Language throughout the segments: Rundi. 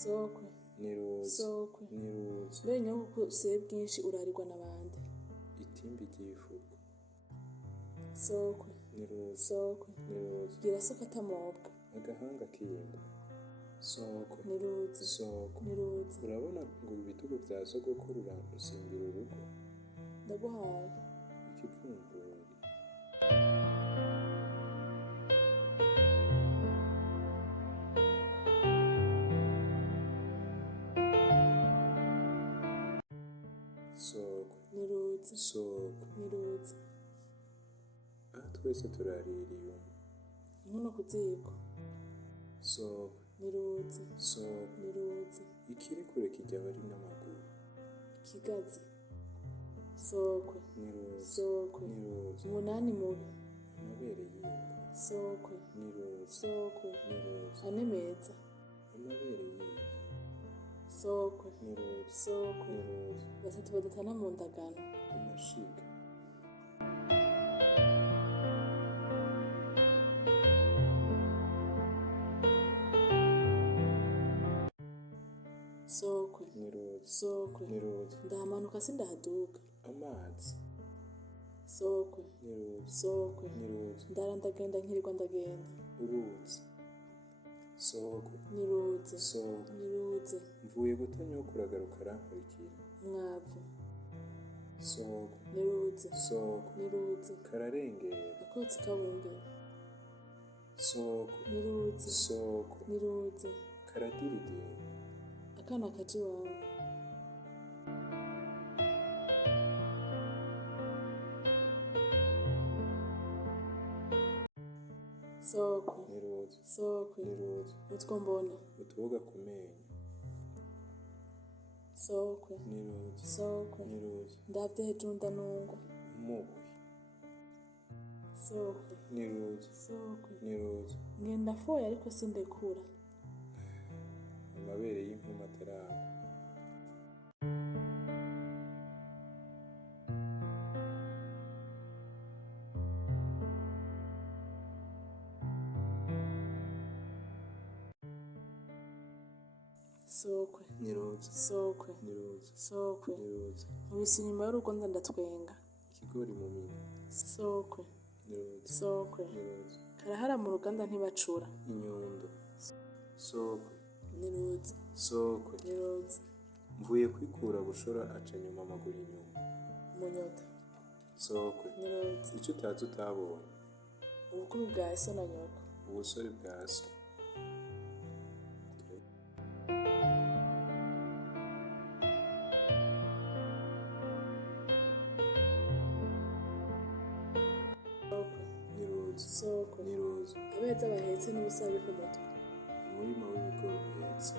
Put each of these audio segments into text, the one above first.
sokwe niruzi sokwe niruzi mbe nyoko se bwinshi urarirwa n'abandi itimbi ry'ifuku sokwe niruzi sokwe niruzi gira soka atamobwa agahanga kiyenda sokwe niruzi sokwe niruzi urabona ngo ibitugu vya sogokuru uramusimbira urugo ndaguhaye ikivumvuri sokwe niruzi sokwe niruzi aha twese turaririye umwe inkono ku ziko sokwe niruzi sokwe niruzi ikiri kure kijya bari n'amaguru kigazi sokwe niruzi sokwe niruzi umunani mubi amabere y'inka sokwe niruzi sokwe niruzi ane meza amabere y'inka sokwe niruzi sokwe niruzi batatu badatana mu ndagano amashiga sokwe niruzi sokwe niruzi ndahamanuka sindahaduka amazi sokwe niruzi sokwe niruzi ndara ndagenda nkirirwa ndagenda uruzi sokwe niruzi sokwe niruzi mvuye gutanyuka uragaruka arankurikira mwavu sokwe niruzi sokwe niruzi kararengera akotsi kabungera sokwe niruzi sokwe niruzi karadiridimba akana kaje iwawe sokwe niruzi sokwe niruzi utwo mbona utuboga ku menyo sokwe niruzi sokwe niruzi ndavye hejuru ndanungwa umukwe sokwe niruzi sokwe niruzi ngenda foye ariko sindekura amabere y'inkuma atarangwa sokwe niruzi sokwe niruzi sokwe niruzi nkubise inyuma y'urugo nza ndatwenga ikigori mu minwe sokwe niruzi sokwe niruzi karahara mu ruganda ntibacura inyundo sokwe niruzi sokwe niruzi mvuye kwikura bushora aca nyuma amaguru inyuma munyota sokwe niruzi icyo utazi utabonye ubukuru bwa so na nyoko ubusore bwa so sokwe niruzi sokwe niruzi abeza bahetse n'ubusabe ku mutwe umurima w'ibigori uhetse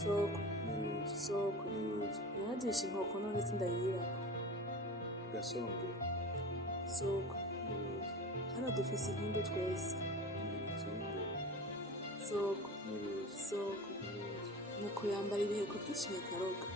sokwe niruzi sokwe niruzi narajisha inkoko none sindayirako gasongero sokwe niruzi hano dufise impundu twese niruzi w'imbere sokwe niruzi sokwe niruzi nuko yambara ibiheko twiciye karoga